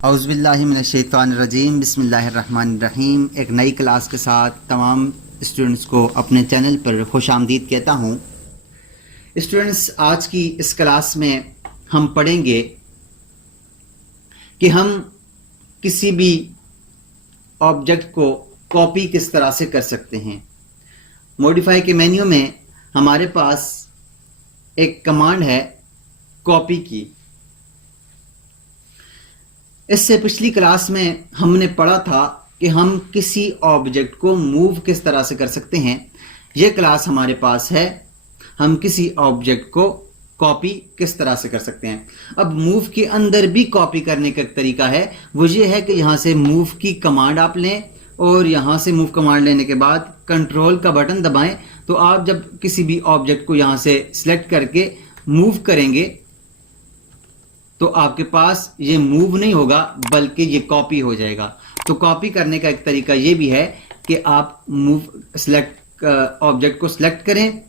औज़ुबिल्लाहि मिनश्शैतानिर्रजीम बिस्मिल्लाहिर्रहमानिर्रहीम। एक नई क्लास के साथ तमाम स्टूडेंट्स को अपने चैनल पर खुशामदीद कहता हूँ। स्टूडेंट्स, आज की इस क्लास में हम पढ़ेंगे कि हम किसी भी ऑब्जेक्ट को कॉपी किस तरह से कर सकते हैं। मॉडिफाई के मेन्यू में हमारे पास एक कमांड है कॉपी की। इससे पिछली क्लास में हमने पढ़ा था कि हम किसी ऑब्जेक्ट को मूव किस तरह से कर सकते हैं। यह क्लास हमारे पास है, हम किसी ऑब्जेक्ट को कॉपी किस तरह से कर सकते हैं। अब मूव के अंदर भी कॉपी करने का एक तरीका है, वो ये है कि यहाँ से मूव की कमांड आप लें और यहाँ से मूव कमांड लेने के बाद कंट्रोल का बटन दबाएं। तो आप जब किसी भी ऑब्जेक्ट को यहाँ से सिलेक्ट करके मूव करेंगे तो आपके पास ये मूव नहीं होगा बल्कि ये कॉपी हो जाएगा। तो कॉपी करने का एक तरीका ये भी है कि आप मूव सेलेक्ट ऑब्जेक्ट को सिलेक्ट करें,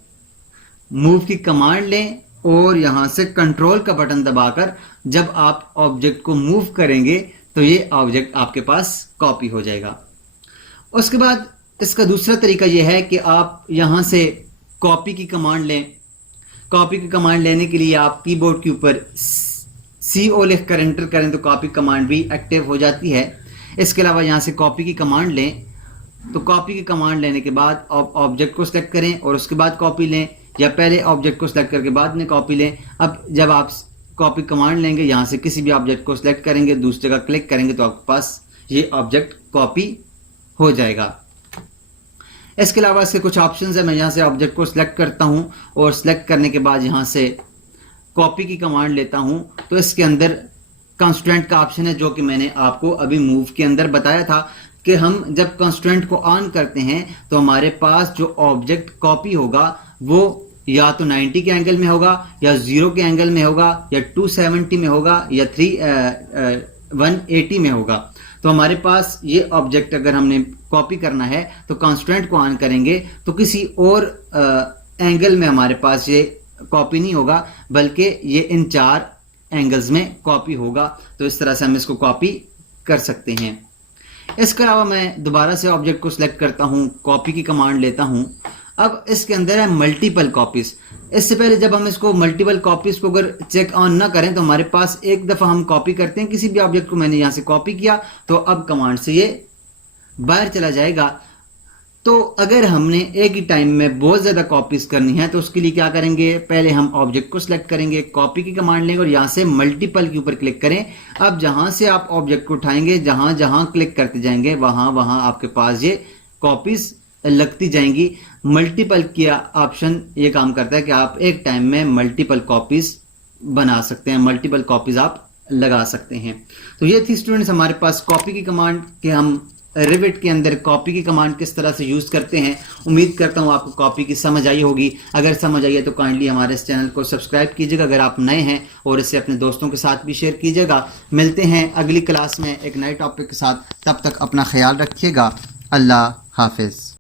मूव की कमांड लें और यहां से कंट्रोल का बटन दबाकर जब आप ऑब्जेक्ट को मूव करेंगे तो ये ऑब्जेक्ट आपके पास कॉपी हो जाएगा। उसके बाद इसका दूसरा तरीका यह है कि आप यहां से कॉपी की कमांड लें। कॉपी की कमांड लेने के लिए आप कीबोर्ड के ऊपर CO लिख कर एंटर करें तो कॉपी कमांड भी एक्टिव हो जाती है। इसके अलावा यहाँ से कॉपी की कमांड लें, तो कॉपी की कमांड लेने के बाद ऑब्जेक्ट को सिलेक्ट करें और उसके बाद कॉपी लें, या पहले ऑब्जेक्ट को सिलेक्ट करके बाद में कॉपी लें। अब जब आप कॉपी कमांड लेंगे, यहाँ से किसी भी ऑब्जेक्ट को सिलेक्ट करेंगे, दूसरी जगह क्लिक करेंगे तो आपके पास ये ऑब्जेक्ट कॉपी हो जाएगा। इसके अलावा इसके कुछ ऑप्शन है। मैं यहाँ से ऑब्जेक्ट को सिलेक्ट करता हूँ और सिलेक्ट करने के बाद यहाँ से कॉपी की कमांड लेता हूं तो इसके अंदर कंस्ट्रेंट का ऑप्शन है, जो कि मैंने आपको अभी मूव के अंदर बताया था कि हम जब कंस्ट्रेंट को ऑन करते हैं तो हमारे पास जो ऑब्जेक्ट कॉपी होगा वो या तो 90 के एंगल में होगा, या 0 के एंगल में होगा, या 270 में होगा, या 180 में होगा। तो हमारे पास ये ऑब्जेक्ट अगर हमने कॉपी करना है तो कंस्ट्रेंट को ऑन करेंगे तो किसी और एंगल में हमारे पास ये कॉपी नहीं होगा बल्कि ये इन 4 एंगल्स में कॉपी होगा। तो इस तरह से हम इसको कॉपी कर सकते हैं। इसके अलावा मैं दोबारा से ऑब्जेक्ट को सिलेक्ट करता हूं, कॉपी की कमांड लेता हूं। अब इसके अंदर है मल्टीपल कॉपीज। इससे पहले जब हम इसको मल्टीपल कॉपीज को अगर चेक ऑन ना करें तो हमारे पास एक दफा हम कॉपी करते हैं किसी भी ऑब्जेक्ट को, मैंने यहां से कॉपी किया तो अब कमांड से ये बाहर चला जाएगा। तो अगर हमने एक ही टाइम में बहुत ज्यादा कॉपीज करनी है तो उसके लिए क्या करेंगे, पहले हम ऑब्जेक्ट को सिलेक्ट करेंगे, कॉपी की कमांड लेंगे और यहां से मल्टीपल के ऊपर क्लिक करें। अब जहां से आप ऑब्जेक्ट को उठाएंगे, जहां जहां क्लिक करते जाएंगे वहां वहां आपके पास ये कॉपीज लगती जाएंगी। मल्टीपल किया ऑप्शन ये काम करता है कि आप एक टाइम में मल्टीपल कॉपीज बना सकते हैं, मल्टीपल कॉपीज आप लगा सकते हैं। तो ये थी स्टूडेंट्स हमारे पास कॉपी की कमांड कि हम रिविट के अंदर कॉपी की कमांड किस तरह से यूज करते हैं। उम्मीद करता हूं आपको कॉपी की समझ आई होगी। अगर समझ आई है तो काइंडली हमारे इस चैनल को सब्सक्राइब कीजिएगा अगर आप नए हैं, और इसे अपने दोस्तों के साथ भी शेयर कीजिएगा। मिलते हैं अगली क्लास में एक नए टॉपिक के साथ, तब तक अपना ख्याल रखिएगा। अल्लाह हाफिज।